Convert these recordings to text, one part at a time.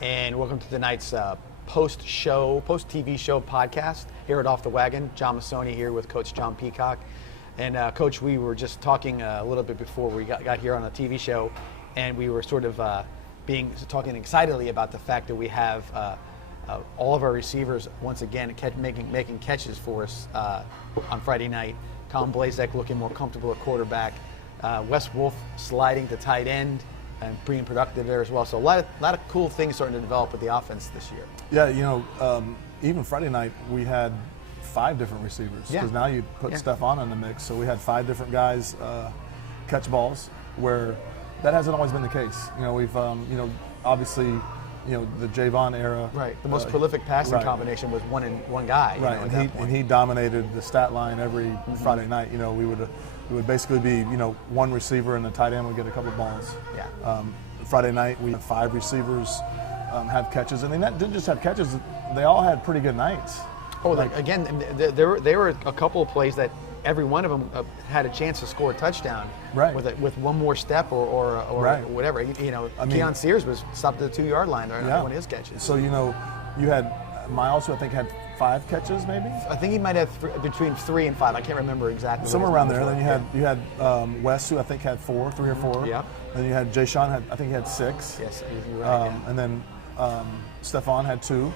and welcome to tonight's post-TV show podcast here at Off the Wagon. John Mussone here with Coach John Peacock. And Coach, we were just talking a little bit before we got here on a TV show, and we were sort of talking excitedly about the fact that we have all of our receivers once again making catches for us on Friday night. Colin Blazek looking more comfortable at quarterback. Wes Wolf sliding to tight end and being productive there as well. So a lot of cool things starting to develop with the offense this year. Yeah, even Friday night we had 5 different receivers because now you put Stephon in the mix. So we had 5 different guys catch balls where that hasn't always been the case. We've obviously the Javon era. Right. The most prolific passing combination was one guy. Right. And he dominated the stat line every Friday night. We would basically be one receiver and the tight end would get a couple balls. Yeah. Friday night we had 5 receivers have catches, and they didn't just have catches; they all had pretty good nights. Oh, again, there were a couple of plays that every one of them had a chance to score a touchdown. Right. With one more step or whatever. Keon Sears was stopped at the 2-yard line on one of his catches. So you had Miles, who I think had 5 catches, maybe. I think he might have between 3 and 5. I can't remember exactly. Somewhere around there. Then you had Wes, who I think had 3 or 4. Yeah. Then you had Jay Sean, I think he had 6. Yes, you're right. And then Stephon had 2,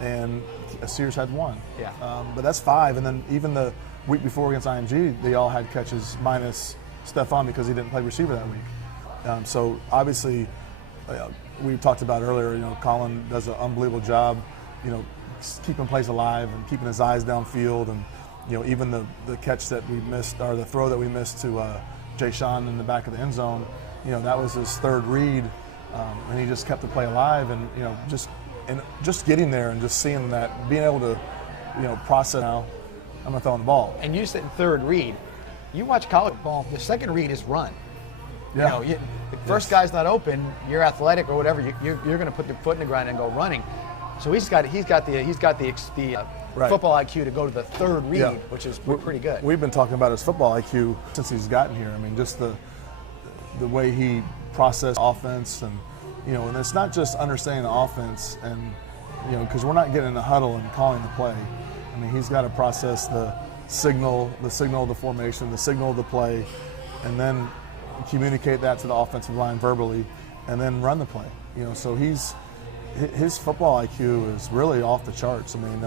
and Sears had 1. Yeah. But that's 5. And then even the week before against IMG, they all had catches minus Stephon because he didn't play receiver that week. So obviously, we talked about earlier. Colin does an unbelievable job. Keeping plays alive and keeping his eyes downfield, and even the catch that we missed, or the throw that we missed to Jay Sean in the back of the end zone, that was his 3rd read, and he just kept the play alive, and just getting there and just seeing that, being able to process. Now I'm gonna throw in the ball. And you said 3rd read. You watch college ball. The 2nd read is run. Yeah. The first guy's not open. You're athletic or whatever. You're going to put the foot in the ground and go running. So he's got the football IQ to go to the 3rd read, which is pretty good. We've been talking about his football IQ since he's gotten here. I mean, just the way he processed offense, and and it's not just understanding the offense, and because we're not getting in the huddle and calling the play. I mean, he's got to process the signal of the formation, the signal of the play, and then communicate that to the offensive line verbally, and then run the play. So his football IQ is really off the charts. I mean,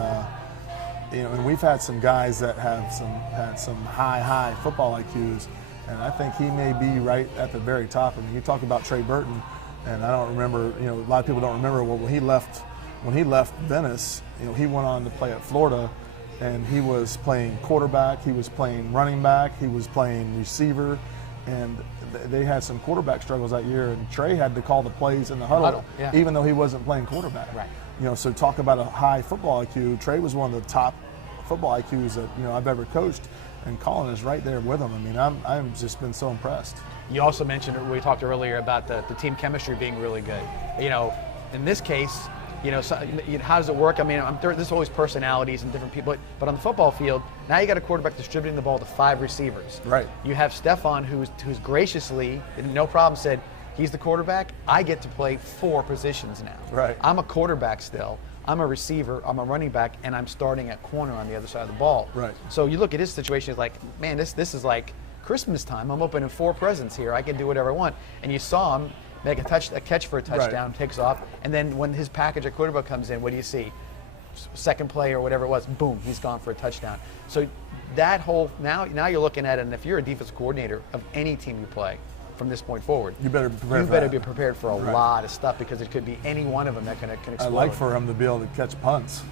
and we've had some guys that had some high football IQs, and I think he may be right at the very top. I mean, you talk about Trey Burton, and I don't remember. A lot of people don't remember when he left Venice. He went on to play at Florida, and he was playing quarterback, he was playing running back, he was playing receiver, and they had some quarterback struggles that year, and Trey had to call the plays in the huddle. Even though he wasn't playing quarterback. Right. So talk about a high football IQ. Trey was one of the top football IQs that I've ever coached, and Colin is right there with him. I mean, I'm just been so impressed. You also mentioned, we talked earlier about the team chemistry being really good. In this case, how does it work? I mean, there's always personalities and different people, but on the football field, now you got a quarterback distributing the ball to 5 receivers. Right. You have Stephon, who's graciously, no problem, said, he's the quarterback, I get to play 4 positions now. Right. I'm a quarterback still, I'm a receiver, I'm a running back, and I'm starting at corner on the other side of the ball. Right. So you look at his situation, it's like, man, this is like Christmas time. I'm opening 4 presents here. I can do whatever I want. And you saw him make a catch for a touchdown, takes off, and then when his package at quarterback comes in, what do you see? Second play or whatever it was, boom, he's gone for a touchdown. So that whole, now you're looking at it, and if you're a defensive coordinator of any team you play from this point forward, you better be prepared for a lot of stuff, because it could be any one of them that can explode. I like for him to be able to catch punts.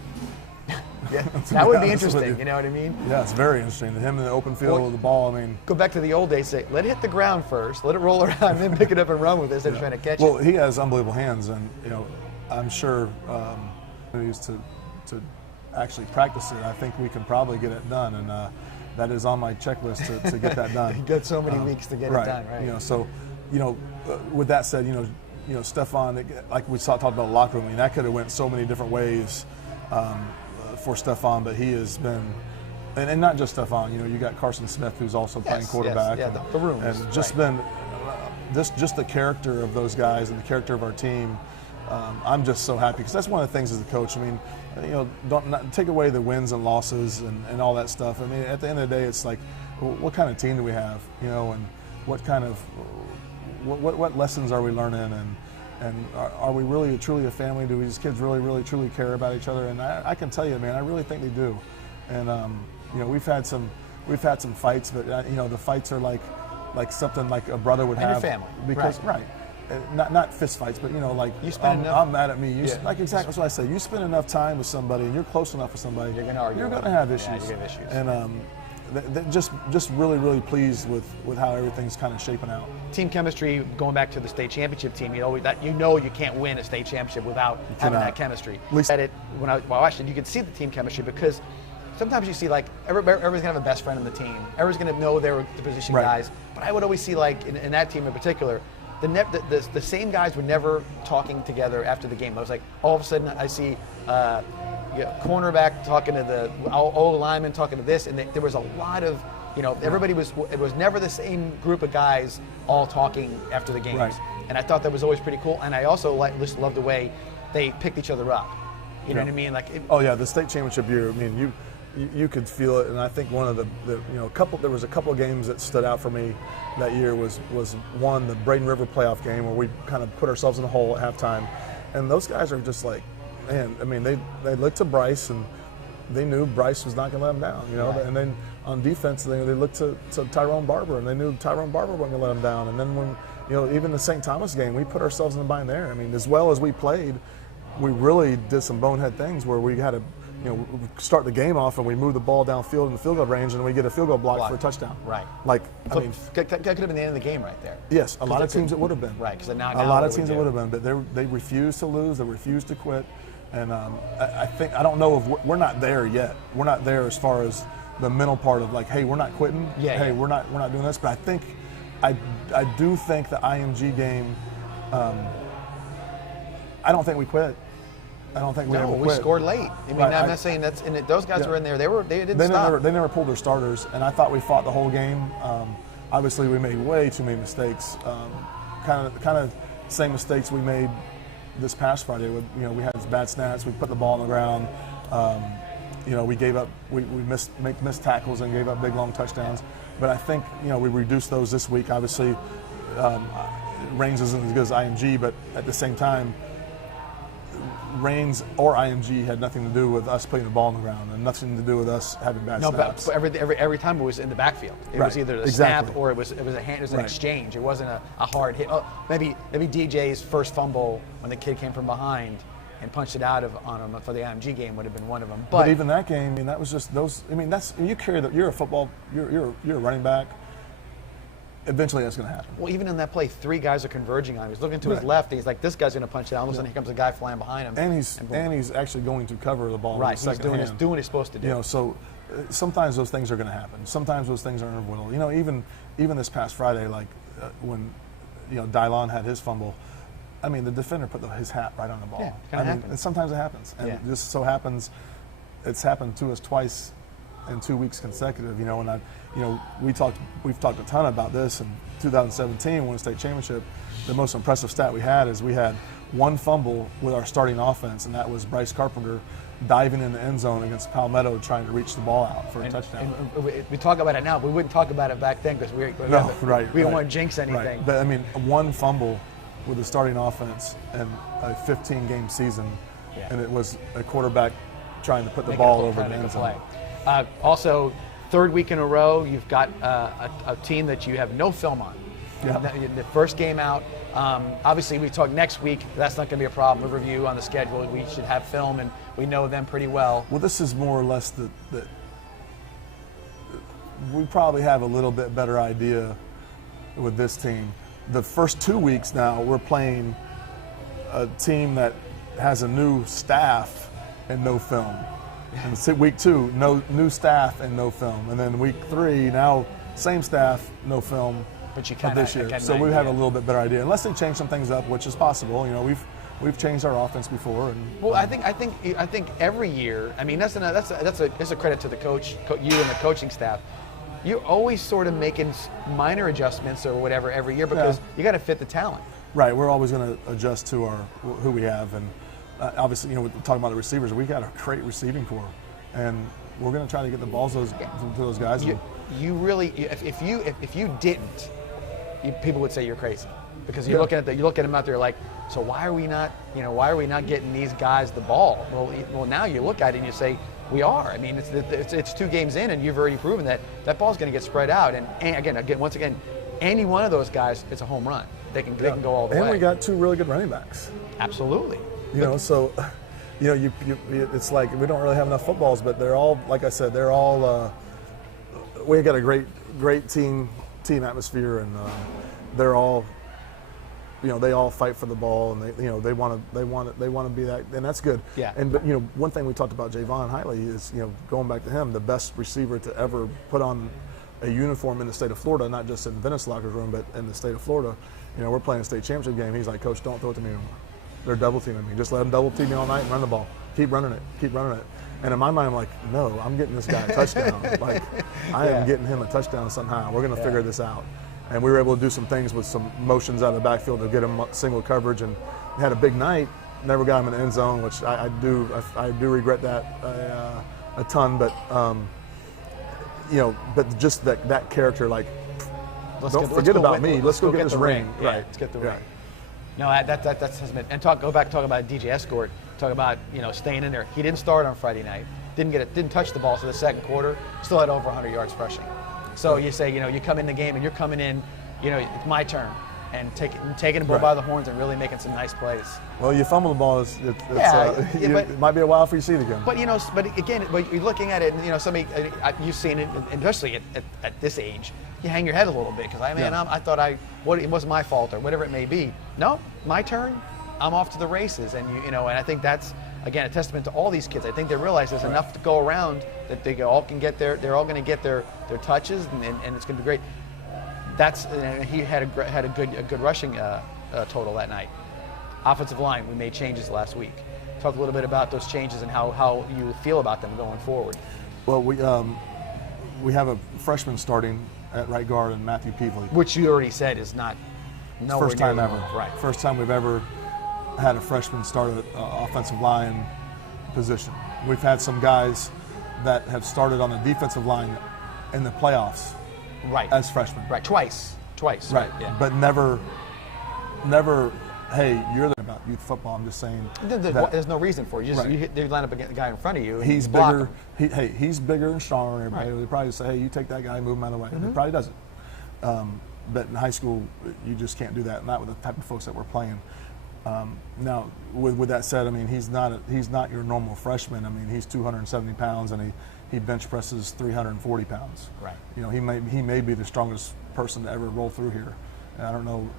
Yeah, that would be interesting. You know what I mean? Yeah, it's very interesting. Him in the open field with the ball. I mean, go back to the old days. Say, let it hit the ground first, let it roll around, then pick it up and run with it instead of trying to catch it. Well, he has unbelievable hands, and I'm sure he's to actually practice it. I think we can probably get it done, and that is on my checklist to get that done. You got so many weeks to get it done, right? So with that said, Stephon, like we talked about the locker room. I mean, that could have went so many different ways. For Stephon, but he has been, and not just Stephon. You got Carson Smith, who's also playing quarterback. Yes, the room, and just been just the character of those guys and the character of our team. I'm just so happy because that's one of the things as a coach. I mean, don't not take away the wins and losses and all that stuff. I mean, at the end of the day, it's like, what kind of team do we have? And what kind of what lessons are we learning? And are we really truly a family? Do these kids really, really, truly care about each other? And I can tell you, man, I really think they do. And we've had some fights, but the fights are like something like a brother would and have. Your family, because right. Not fist fights, but like you spend I'm mad at me. Like exactly that's what I say. You spend enough time with somebody, and you're close enough with somebody, you're going to argue. You're going to have issues. Yeah, you're going to have issues. And just really, really pleased with how everything's kind of shaping out. Team chemistry, going back to the state championship team, you can't win a state championship without having that chemistry. At least when I watched it, you could see the team chemistry because sometimes you see like everybody's going to have a best friend in the team. Everyone's going to know they're the position guys. But I would always see like in that team in particular, the same guys were never talking together after the game. I was like, all of a sudden I see cornerback talking to the old lineman talking to this, and there was a lot of, everybody it was never the same group of guys all talking after the games. Right. And I thought that was always pretty cool. And I also just loved the way they picked each other up. You know what I mean? The state championship year. I mean, you could feel it, and I think one of there was a couple of games that stood out for me that year was one, the Braden River playoff game where we kind of put ourselves in a hole at halftime, and those guys are just like, man, I mean, they looked to Bryce and they knew Bryce was not going to let them down, Right. And then on defense they looked to Tyrone Barber and they knew Tyrone Barber wasn't going to let them down, and then when even the St. Thomas game we put ourselves in the bind there. I mean, as well as we played, we really did some bonehead things where we had to start the game off and we move the ball downfield in the field goal range and we get a field goal block for a touchdown. Right. I mean, that could have been the end of the game right there. Yes, a lot of teams it would have been. Right, because now a lot of teams it would have been, but they refused to lose, they refused to quit, and I don't know if we're not there yet. We're not there as far as the mental part of like, hey, we're not quitting. We're not doing this. But I think I do think the IMG game. I don't think we quit. I don't think we ever quit. We scored late. I mean, I'm not saying that's. And those guys were in there. They didn't stop. They never pulled their starters, and I thought we fought the whole game. Obviously, we made way too many mistakes. Kind of same mistakes we made this past Friday. We had bad snaps. We put the ball on the ground. We gave up. We missed tackles and gave up big long touchdowns. But I think we reduced those this week. Obviously, Reigns isn't as good as IMG, but at the same time, Reigns or IMG had nothing to do with us putting the ball on the ground and nothing to do with us having bad snaps. But every time it was in the backfield. It was either a snap or it was an exchange. It wasn't a hard hit. Oh, maybe DJ's first fumble when the kid came from behind and punched it out on him for the IMG game would have been one of them. But even that game, I mean, that was just those. I mean, you carry that. You're a football. You're a running back. Eventually that's going to happen. Well, even in that play, 3 guys are converging on him. He's looking to his left. He's like, this guy's going to punch it out. All of a sudden, here comes a guy flying behind him. And he's actually going to cover the ball. Right. With the He's doing what he's supposed to do. So sometimes those things are going to happen. Sometimes those things are inevitable. Even this past Friday, like when Dylon had his fumble. I mean, the defender put his hat right on the ball. Yeah, and sometimes it happens. And it just so happens, it's happened to us twice in 2 weeks consecutive. We've talked a ton about this in 2017 when we won the state championship. The most impressive stat we had is we had 1 fumble with our starting offense, and that was Bryce Carpenter diving in the end zone against Palmetto trying to reach the ball out for a touchdown. And we talk about it now, but we wouldn't talk about it back then because we don't want to jinx anything. Right. But I mean, 1 fumble with the starting offense and a 15-game season, and it was a quarterback trying to put the ball over the end zone. Also, 3rd week in a row, you've got a team that you have no film on. Yeah. The first game out. Obviously, we talk next week. That's not going to be a problem. A review on the schedule. We should have film, and we know them pretty well. Well, this is more or less that we probably have a little bit better idea with this team. The first 2 weeks now, we're playing a team that has a new staff and no film. And week 2, no new staff and no film. And then week 3, now same staff, no film. But you this year, so we have a little bit better idea. Unless they change some things up, which is possible. We've changed our offense before. And I think every year. I mean, that's a credit to the coach, you and the coaching staff. You're always sort of making minor adjustments or whatever every year because you got to fit the talent. Right, we're always going to adjust to who we have, and obviously, we're talking about the receivers. We got a great receiving core, and we're going to try to get the balls to those guys. You really, if you didn't, people would say you're crazy, because you look at them out there like, so why are we not getting these guys the ball? Well, now you look at it and you say, we are. I mean, it's 2 games in, and you've already proven that ball's going to get spread out. And once again, any one of those guys, it's a home run. They can go all the way. And we got 2 really good running backs. Absolutely. So, it's like we don't really have enough footballs, but they're all, like I said, they're all. We got a great team atmosphere, and they're all. They all fight for the ball, and they want to be that, and that's good. Yeah. But one thing we talked about Javon Hiley is going back to him, the best receiver to ever put on a uniform in the state of Florida, not just in Venice locker room, but in the state of Florida. We're playing a state championship game. He's like, Coach, don't throw it to me anymore. They're double teaming me. Just let them double team me all night and run the ball. Keep running it. And in my mind, I'm like, no, I'm getting this guy a touchdown. Like, I am getting him a touchdown somehow. We're going to figure this out. And we were able to do some things with some motions out of the backfield to get him single coverage, and had a big night. Never got him in the end zone, which I do regret that a ton. But but just that character, like, don't forget about me. Let's go get this ring. Yeah, right. Let's get the ring. No, that's been, and go back about DJ Escort. Talk about staying in there. He didn't start on Friday night. Didn't touch the ball to the second quarter. Still had over 100 yards rushing. So you say, you come in the game and you're coming in, it's my turn, and taking the ball by the horns and really making some nice plays. Well, you fumble the ball, it might be a while for you to see it again. But but you're looking at it, and somebody, you've seen it, especially at this age, you hang your head a little bit because I thought it wasn't my fault or whatever it may be. No, my turn. I'm off to the races, and and I think that's again a testament to all these kids. I think they realize there's enough to go around that they're all going to get their touches, and it's going to be great. He had a good rushing total that night. Offensive line, we made changes last week. Talk a little bit about those changes and how you feel about them going forward. Well, we have a freshman starting at right guard, and Matthew Peevely, which you already said is not nowhere first time ever. Right. First time we've ever had a freshman start at offensive line position. We've had some guys that have started on the defensive line in the playoffs, right, as freshmen. Right, twice, right. Yeah. But never. Hey, you're about youth football. I'm just saying. There's no reason for it. You line up against the guy in front of you. He's bigger. He's bigger and stronger than everybody. Right. They probably say, hey, you take that guy, move him out of the way. Mm-hmm. He probably doesn't. But in high school, you just can't do that. Not with the type of folks that we're playing. Now, with that said, I mean, he's not your normal freshman. I mean, he's 270 pounds and he bench presses 340 pounds. Right. He may be the strongest person to ever roll through here. And I don't know.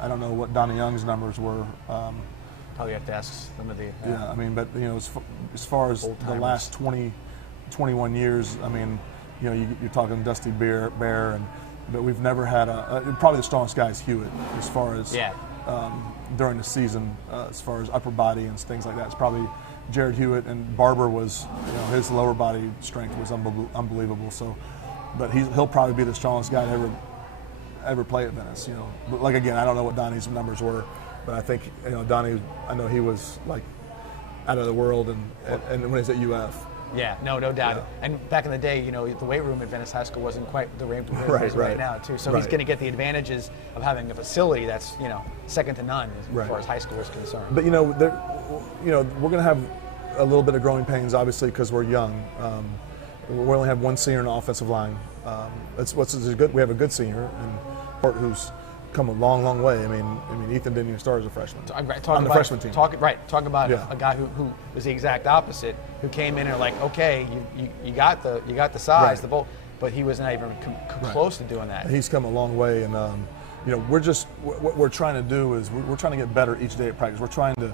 I don't know what Donnie Young's numbers were. Probably have to ask some of the. Yeah, I mean, but as far as the last 21 years, I mean, you're talking Dusty Bear, but we've never had probably the strongest guy is Hewitt as far as during the season, as far as upper body and things like that. It's probably Jared Hewitt, and Barber was, his lower body strength was unbelievable. So, but he'll probably be the strongest guy to ever play at Venice. But like again, I don't know what Donnie's numbers were, but I think Donnie. I know he was like out of the world, and when he's at UF. Yeah, no doubt. Yeah. And back in the day, the weight room at Venice High School wasn't quite the weight room it is right now, too. So he's going to get the advantages of having a facility that's, second to none as far as high school is concerned. But we're going to have a little bit of growing pains, obviously, because we're young. We only have one senior in the offensive line. We have a good senior, and who's come a long, long way. I mean, Ethan didn't even start as a freshman on the freshman team. Talk about a guy who was the exact opposite, who came in and like, okay, you got the size, the bulk, but he was not even close to doing that. He's come a long way, and what we're trying to do is we're trying to get better each day at practice. We're trying to,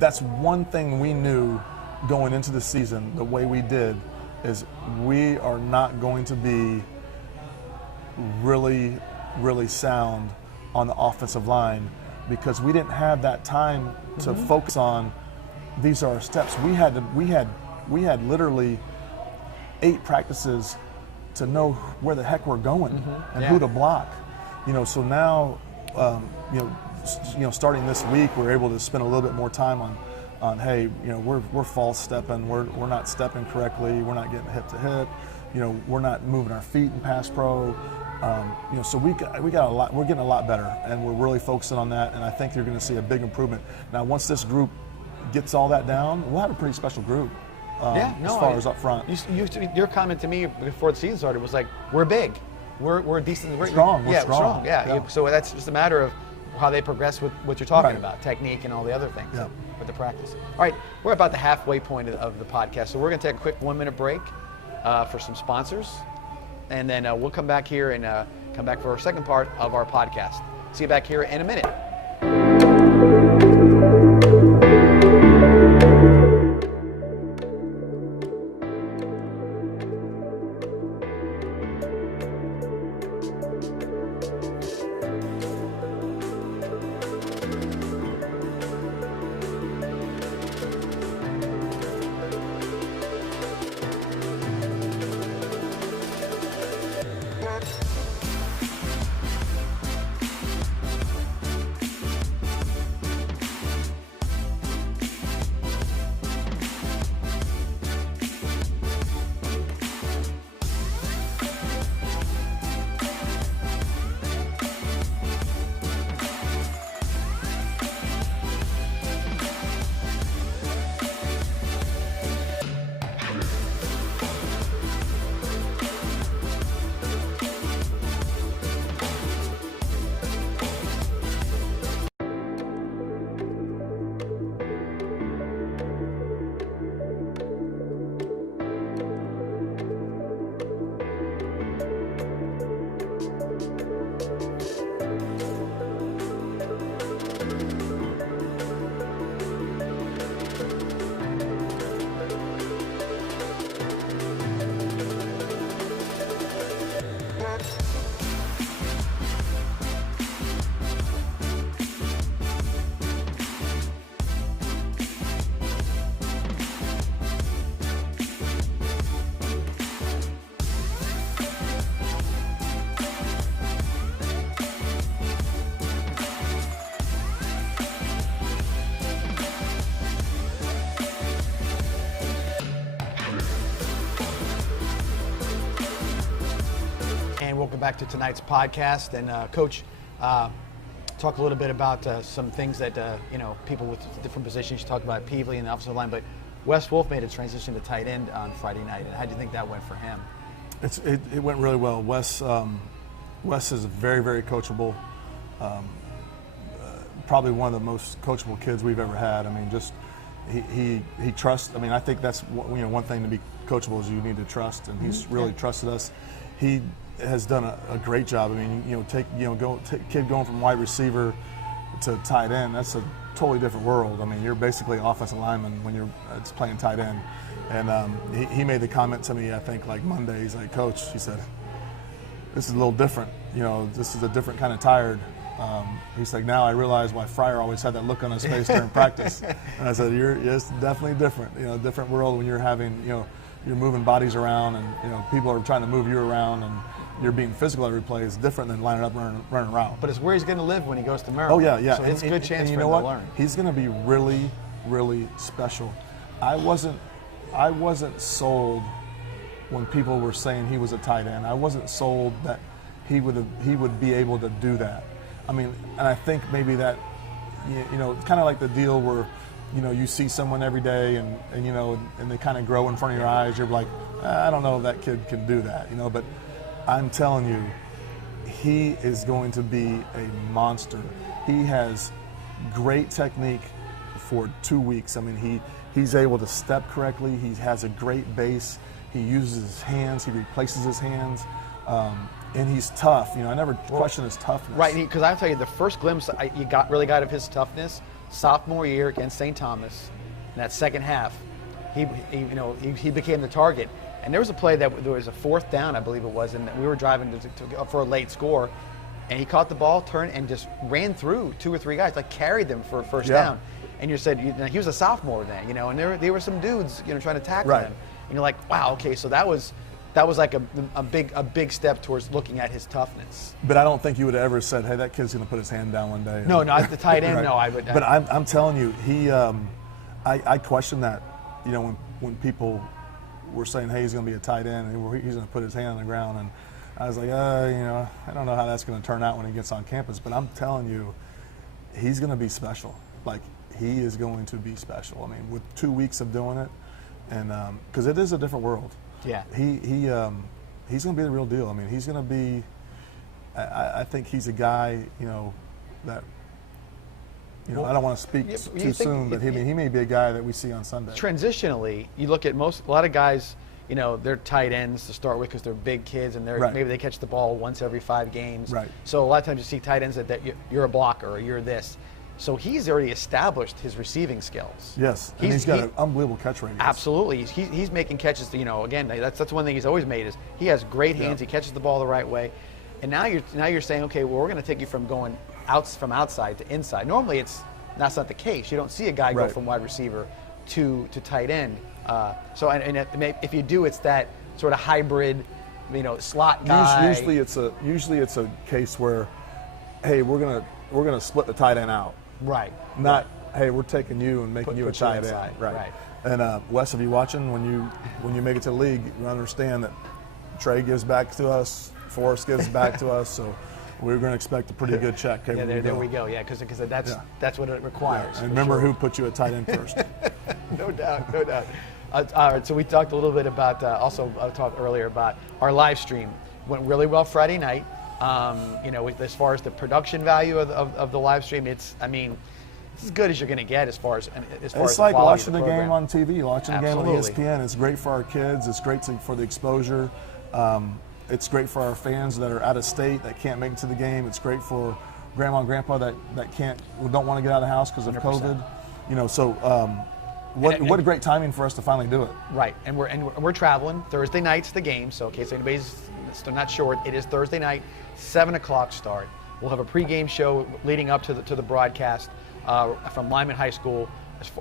that's one thing we knew going into the season. The way we did is we are not going to be really sound on the offensive line because we didn't have that time to focus on these are our steps. We had literally 8 practices to know where the heck we're going and who to block. So now starting this week, we're able to spend a little bit more time on hey, we're false stepping, we're not stepping correctly, we're not getting hip to hip, we're not moving our feet in pass pro. So we got a lot. We're getting a lot better, and we're really focusing on that. And I think you're going to see a big improvement. Now, once this group gets all that down, we'll have a pretty special group. As far as up front. Your comment to me before the season started was like, we're big, we're decent, we're strong. We're strong. Yeah. So that's just a matter of how they progress with what you're talking about, technique and all the other things with the practice. All right, we're about the halfway point of the podcast, so we're going to take a quick 1-minute break for some sponsors. And then we'll come back here and come back for our second part of our podcast. See you back here in a minute. Welcome back to tonight's podcast. And Coach, talk a little bit about some things that people with different positions. You talked about Peevely and the offensive line, but Wes Wolf made a transition to tight end on Friday night. And how do you think that went for him? It went really well. Wes is very, very coachable. Probably one of the most coachable kids we've ever had. I mean, just he trusts. I mean, I think that's one thing to be coachable is you need to trust, and he's really trusted us. He has done a great job. I mean, kid going from wide receiver to tight end. That's a totally different world. I mean, you're basically an offensive lineman when you're playing tight end. And he made the comment to me, I think, like Monday. He's like, Coach, he said, this is a little different. This is a different kind of tired. He's like, now I realize why Fryer always had that look on his face during practice. And I said, it's definitely different. Different world when you're having, you're moving bodies around, and people are trying to move you around, and you're being physical every play. Is different than lining up and running around. But it's where he's going to live when he goes to Maryland. Oh yeah. So it's a good chance for him to learn. He's going to be really, really special. I wasn't sold when people were saying he was a tight end. I wasn't sold that he would be able to do that. I mean, and I think maybe that, kind of like the deal where, you see someone every day and they kind of grow in front of your eyes. You're like, I don't know if that kid can do that, but I'm telling you, he is going to be a monster. He has great technique for 2 weeks. I mean, he's able to step correctly. He has a great base. He uses his hands. He replaces his hands. And he's tough. I never question his toughness. Right, because I'll tell you, the first glimpse you really got of his toughness, sophomore year against St. Thomas, in that second half, he became the target. And there was a play that there was a fourth down, I believe it was, and we were driving for a late score, and he caught the ball, turned, and just ran through 2 or 3 guys, like carried them for a first down. And you said he was a sophomore then, and there were some dudes trying to tackle him, and you're like, wow, okay, so that was that was like a big step towards looking at his toughness. But I don't think you would have ever said, "Hey, that kid's going to put his hand down one day." No, not the tight end. Right. No, I would. But I'm telling you, I question that. You know, when people were saying, "Hey, he's going to be a tight end, and he's going to put his hand on the ground," and I was like, you know, I don't know how that's going to turn out when he gets on campus. But I'm telling you, he's going to be special. Like, he is going to be special. I mean, with 2 weeks of doing it, and because it is a different world. Yeah. He's going to be the real deal. I mean, he's going to be. I think he's a guy, you know, that. You know, I don't want to speak too soon, but he may be a guy that we see on Sunday. Transitionally, you look at a lot of guys. You know, they're tight ends to start with because they're big kids and maybe they catch the ball once every 5 games. Right. So a lot of times you see tight ends that you're a blocker or you're this. So he's already established his receiving skills. Yes, and he's got an unbelievable catch radius. Absolutely, he's making catches. You know, again, that's one thing he's always made is he has great hands. He catches the ball the right way, and now you're saying, okay, well, we're going to take you from going from outside to inside. Normally, that's not the case. You don't see a guy go from wide receiver to tight end. So if you do, it's that sort of hybrid, you know, slot guy. Usually it's a case where, hey, we're gonna split the tight end out. Right. Not, hey, we're taking you and making you a tight end. Right. And Wes, if you're watching, when you make it to the league, you understand that Trey gives back to us, Forrest gives back to us, so we're going to expect a pretty good check. Yeah, there we go. Yeah, because that's what it requires. Yeah. And remember who put you at tight end first. No doubt, no doubt. All right, so we talked a little bit about, I talked earlier about our live stream. Went really well Friday night. You know, as far as the production value of the live stream, it's as good as you're going to get as far as it's like watching the game on TV, watching the game on ESPN. It's great for our kids. It's great for the exposure. It's great for our fans that are out of state that can't make it to the game. It's great for grandma and grandpa that don't want to get out of the house because of 100%. COVID. You know, so what a great timing for us to finally do it. Right, and we're traveling Thursday night's the game. So in case anybody's still not sure, it is Thursday night, 7:00 start. We'll have a pregame show leading up to the broadcast from Lyman High School.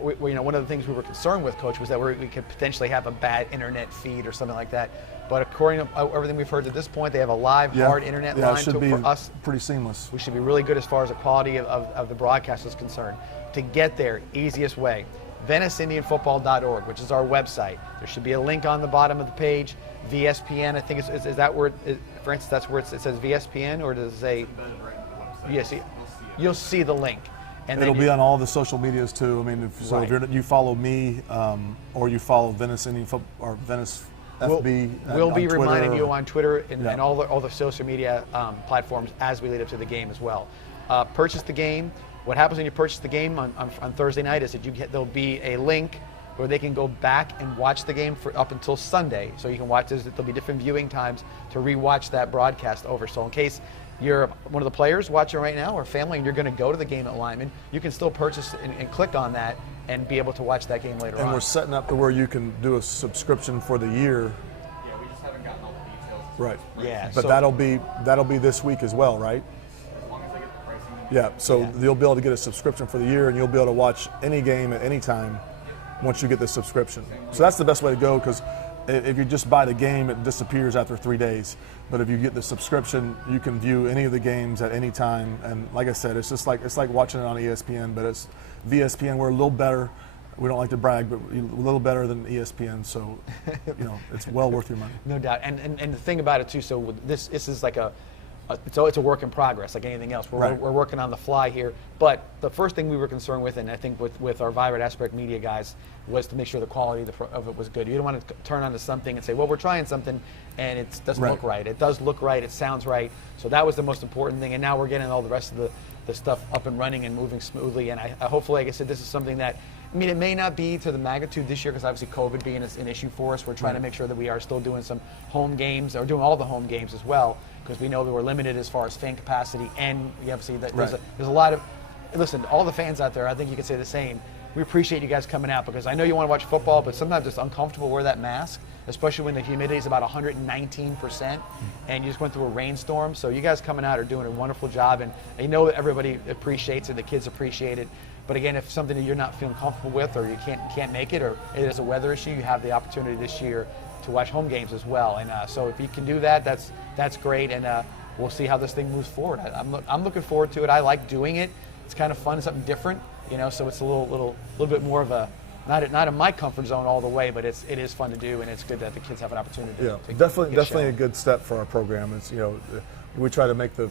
You know, one of the things we were concerned with, Coach, was that we could potentially have a bad internet feed or something like that. But according to everything we've heard to this point, they have a live, hard internet line for us. Pretty seamless. We should be really good as far as the quality of the broadcast is concerned. To get there, easiest way, VeniceIndianFootball.org, which is our website. There should be a link on the bottom of the page. VSPN, I think is that where, for instance, that's where it says VSPN, or does it say? Yes, you'll see the link. And it'll be on all the social medias too. I mean, if you follow me or you follow Venice Indian Football or Venice FB, we'll be reminding you on Twitter and all the social media platforms as we lead up to the game as well. Purchase the game. What happens when you purchase the game on Thursday night is that there'll be a link where they can go back and watch the game for up until Sunday. So you can watch this. There'll be different viewing times to rewatch that broadcast over. So in case you're one of the players watching right now or family and you're going to go to the game at Lyman, you can still purchase and click on that and be able to watch that game later on. And we're setting up to where you can do a subscription for the year. Yeah, we just haven't gotten all the details. Right. Yeah. But that'll be this week as well, right? As long as I get the pricing. Yeah. So you'll be able to get a subscription for the year, and you'll be able to watch any game at any time once you get the subscription. So that's the best way to go, because if you just buy the game, it disappears after 3 days. But if you get the subscription, you can view any of the games at any time. And like I said, it's like watching it on ESPN, but it's VSPN. We're a little better. We don't like to brag, but a little better than ESPN. So, you know, it's well worth your money. No doubt. And the thing about it too, so this is like it's a work in progress, like anything else. We're working on the fly here. But the first thing we were concerned with, and I think with our Vibrant Aspect Media guys, was to make sure the quality of it was good. You don't want to turn onto something and say, well, we're trying something, and it doesn't look right. It does look right. It sounds right. So that was the most important thing. And now we're getting all the rest of the stuff up and running and moving smoothly. And I hopefully, like I said, this is something that, I mean, it may not be to the magnitude this year because obviously COVID being an issue for us. We're trying to make sure that we are still doing some home games, or doing all the home games as well, because we know that we're limited as far as fan capacity, and we obviously there's a lot of, listen, all the fans out there, I think you could say the same. We appreciate you guys coming out, because I know you want to watch football, but sometimes it's uncomfortable to wear that mask, especially when the humidity is about 119% and you just went through a rainstorm. So you guys coming out are doing a wonderful job, and I know that everybody appreciates it, the kids appreciate it. But again, if something that you're not feeling comfortable with, or you can't make it, or it is a weather issue, you have the opportunity this year to watch home games as well. And so if you can do that, that's great. And we'll see how this thing moves forward. I'm looking forward to it. I like doing it. It's kind of fun, something different, so it's a little bit more of a not in my comfort zone all the way, but it is fun to do, and it's good that the kids have an opportunity. To definitely a good step for our program. It's we try to make the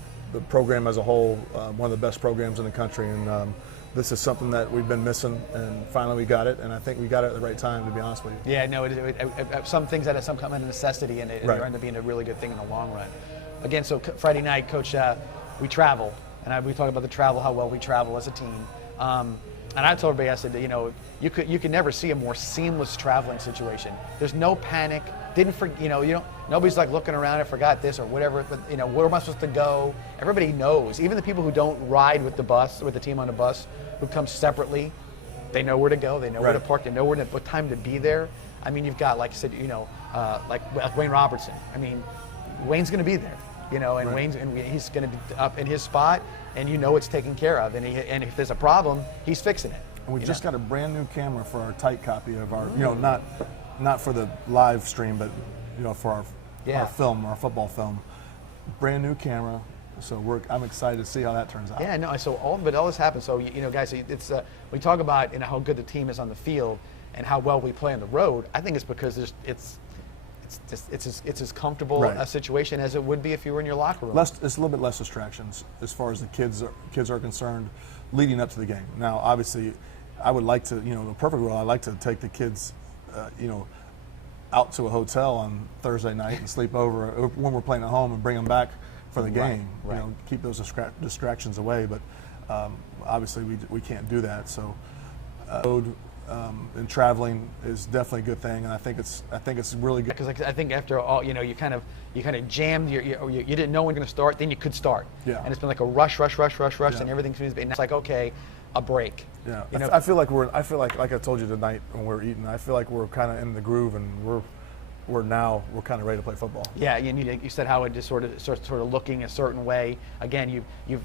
program as a whole one of the best programs in the country, and this is something that we've been missing, and finally we got it, and I think we got it at the right time, to be honest with you. Yeah, no, some things that have some kind of necessity, and it end up being a really good thing in the long run. Again, so Friday night, Coach, we travel, and we talk about the travel, how well we travel as a team. And I told everybody, I said, you could never see a more seamless traveling situation. There's no panic. Nobody's like looking around, I forgot this or whatever. But where am I supposed to go? Everybody knows. Even the people who don't ride with the team on the bus, who come separately, they know where to go. They know where to park. They know what time to be there. I mean, you've got, like I said, like Wayne Robertson. I mean, Wayne's going to be there. And he's going to be up in his spot, and it's taken care of. And if there's a problem, he's fixing it. And we just got a brand new camera for our tight copy of our, not for the live stream, but for our film, our football film. Brand new camera. So I'm excited to see how that turns out. Yeah, no. So all this happens. So guys, it's we talk about how good the team is on the field and how well we play on the road. I think it's because it's as comfortable a situation as it would be if you were in your locker room. It's a little bit less distractions as far as the kids are concerned leading up to the game. Now, obviously, I would like to, in a perfect world, I'd like to take the kids, out to a hotel on Thursday night and sleep over when we're playing at home and bring them back for the game. Right. Keep those distractions away. But obviously, we can't do that. So, and traveling is definitely a good thing, and I think it's really good. Because I think after all, you kind of jammed. You didn't know when you're going to start. Then you could start. Yeah. And it's been like a rush, Yeah. and everything seems to be. And it's like, okay, a break. Yeah. I feel like like I told you tonight when we were eating. I feel like we're kind of in the groove, and we're kind of ready to play football. Yeah. You said how it just sort of looking a certain way. Again, you've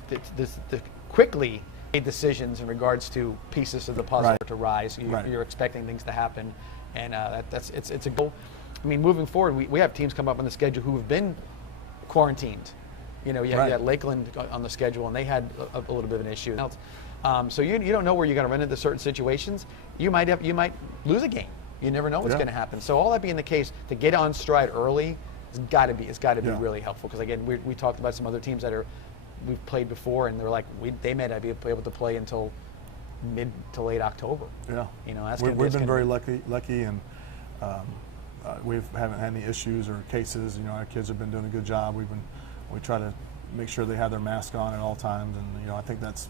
quickly made decisions in regards to pieces of the puzzle to rise. You're expecting things to happen, and it's a goal. I mean, moving forward, we have teams come up on the schedule who have been quarantined. You had Lakeland on the schedule, and they had a little bit of an issue. So you don't know where you're going to run into certain situations. You might lose a game. You never know what's going to happen. So all that being the case, to get on stride early has got to be really helpful. Because again, we talked about some other teams that we've played before, and they're like they may not be able to play until mid to late October. Yeah, we've been very lucky, and we haven't had any issues or cases. Our kids have been doing a good job. We try to make sure they have their mask on at all times, and I think that's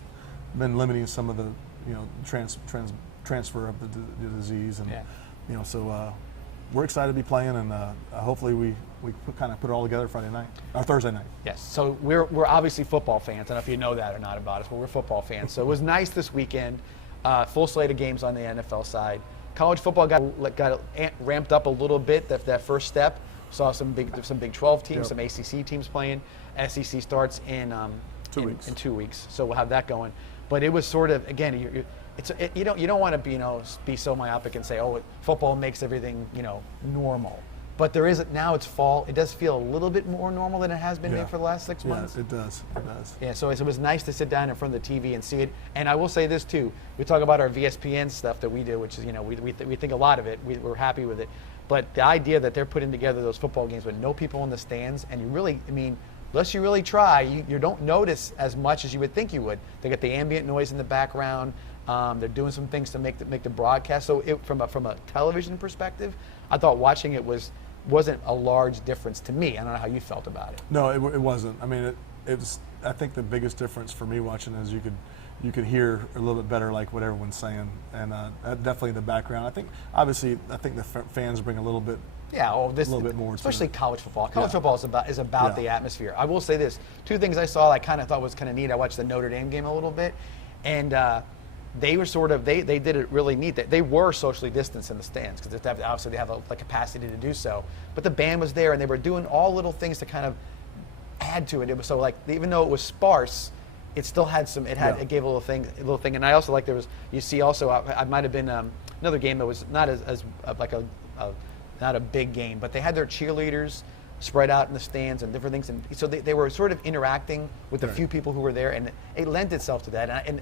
been limiting some of the transfer of the disease, and so we're excited to be playing, and hopefully we kind of put it all together Friday night or Thursday night. Yes. So we're obviously football fans. I don't know if you know that or not about us, but we're football fans. So it was nice this weekend. Full slate of games on the NFL side. College football got ramped up a little bit. That first step. Saw some Big 12 teams, some ACC teams playing. SEC starts in 2 weeks. So we'll have that going. But it was sort of, again, you don't want to be so myopic and say, football makes everything normal. But there is now. It's fall. It does feel a little bit more normal than it has been maybe for the last 6 months. Yeah, it does. Yeah. So it was nice to sit down in front of the TV and see it. And I will say this too. We talk about our VSPN stuff that we do, which is we think a lot of it. We're happy with it. But the idea that they're putting together those football games with no people in the stands, and unless you really try, you don't notice as much as you would think you would. They get the ambient noise in the background. They're doing some things to make the broadcast. So from a television perspective, I thought watching it wasn't a large difference to me. I don't know how you felt about it. No, it wasn't. I mean, it was. I think the biggest difference for me watching is you could hear a little bit better like what everyone's saying, and definitely the background. I think the fans bring a little bit. Yeah, a little bit more, especially college football. College football is about the atmosphere. I will say this: two things I saw I kind of thought was kind of neat. I watched the Notre Dame game a little bit, and they were they did it really neat. They were socially distanced in the stands because obviously they have the capacity to do so. But the band was there, and they were doing all little things to kind of add to it. It was so even though it was sparse, it still had some. It gave a little thing. And I also like I might have been another game that was not as like not a big game, but they had their cheerleaders spread out in the stands and different things, and so they were sort of interacting with the few people who were there, and it lent itself to that. And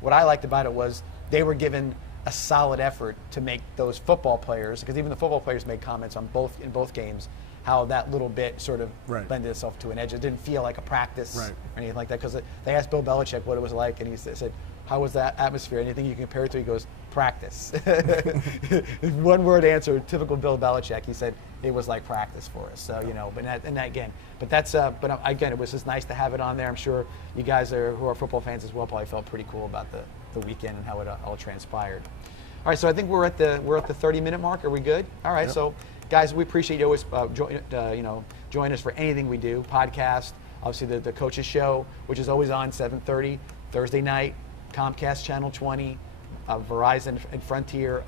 what I liked about it was they were given a solid effort to make those football players, because even the football players made comments in both games, how that little bit sort of lended itself to an edge. It didn't feel like a practice or anything like that, because they asked Bill Belichick what it was like, and he said, how was that atmosphere? Anything you can compare it to? He goes, practice. One word answer, typical Bill Belichick. He said, it was like practice for us. So, but again, it was just nice to have it on there. I'm sure you guys who are football fans as well probably felt pretty cool about the weekend and how it all transpired. All right, so I think we're at the 30-minute mark. Are we good? All right, so guys, we appreciate you always join us for anything we do. Podcast, obviously the coaches show, which is always on 7:30 Thursday night, Comcast Channel 20, Verizon and Frontier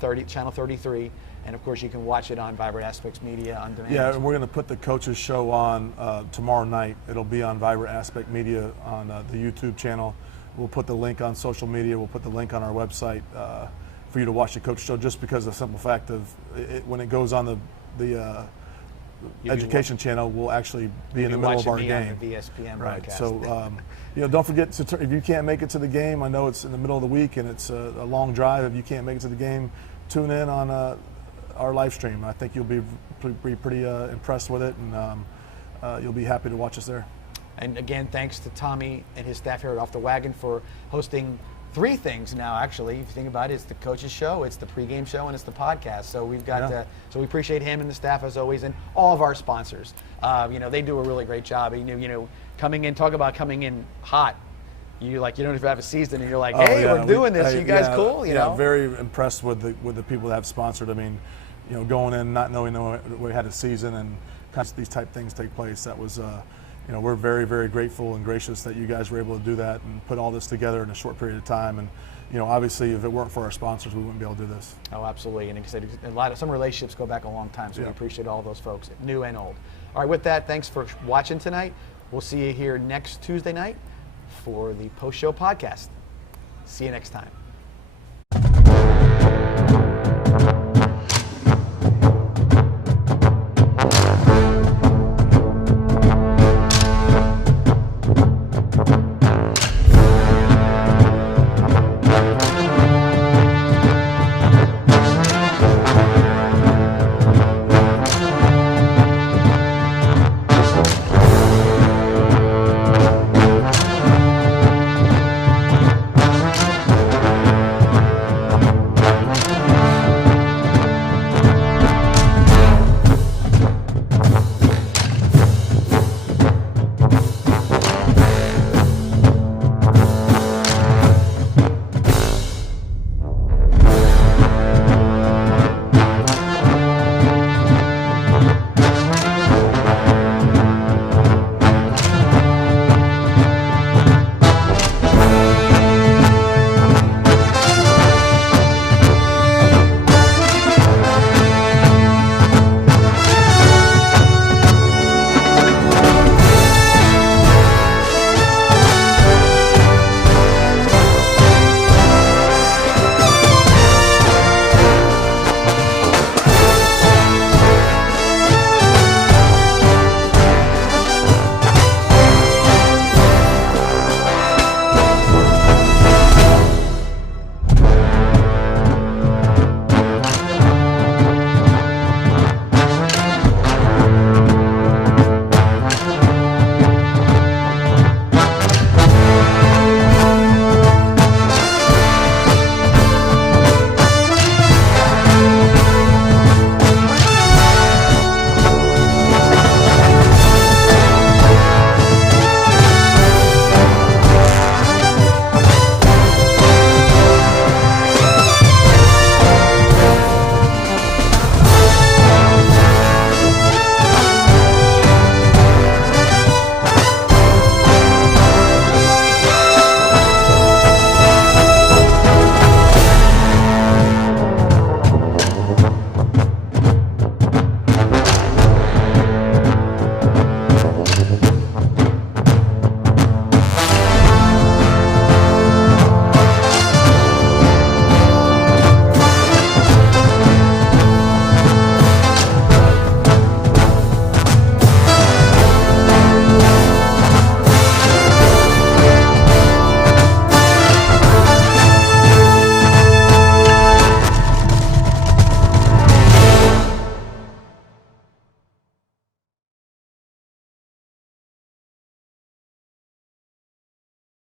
Channel 33, and of course you can watch it on Vibrant Aspects Media on demand. Yeah, and we're going to put the coaches show on tomorrow night. It'll be on Vibrant Aspect Media on the YouTube channel. We'll put the link on social media. We'll put the link on our website for you to watch the coach show, just because of the simple fact of when it goes on the education channel, we'll actually be in the middle of our game. On the VSPN right. broadcast. So don't forget to if you can't make it to the game. I know it's in the middle of the week and it's a long drive. If you can't make it to the game, tune in on our live stream. I think you'll be pretty impressed with it, and you'll be happy to watch us there. And again, thanks to Tommy and his staff here at Off the Wagon for hosting 3 things now, actually. If you think about it, it's the coaches show, it's the pregame show, and it's the podcast. So we've got so we appreciate him and the staff as always, and all of our sponsors. They do a really great job. Coming in hot. You don't even have a season, and you're like, hey, we're doing this. You guys cool? Very impressed with the people that have sponsored. I mean, going in not knowing we had a season and these type things take place. That was. We're very, very grateful and gracious that you guys were able to do that and put all this together in a short period of time. And, obviously, if it weren't for our sponsors, we wouldn't be able to do this. Oh, absolutely. And like I said, some relationships go back a long time, so we appreciate all those folks, new and old. All right, with that, thanks for watching tonight. We'll see you here next Tuesday night for the post-show podcast. See you next time.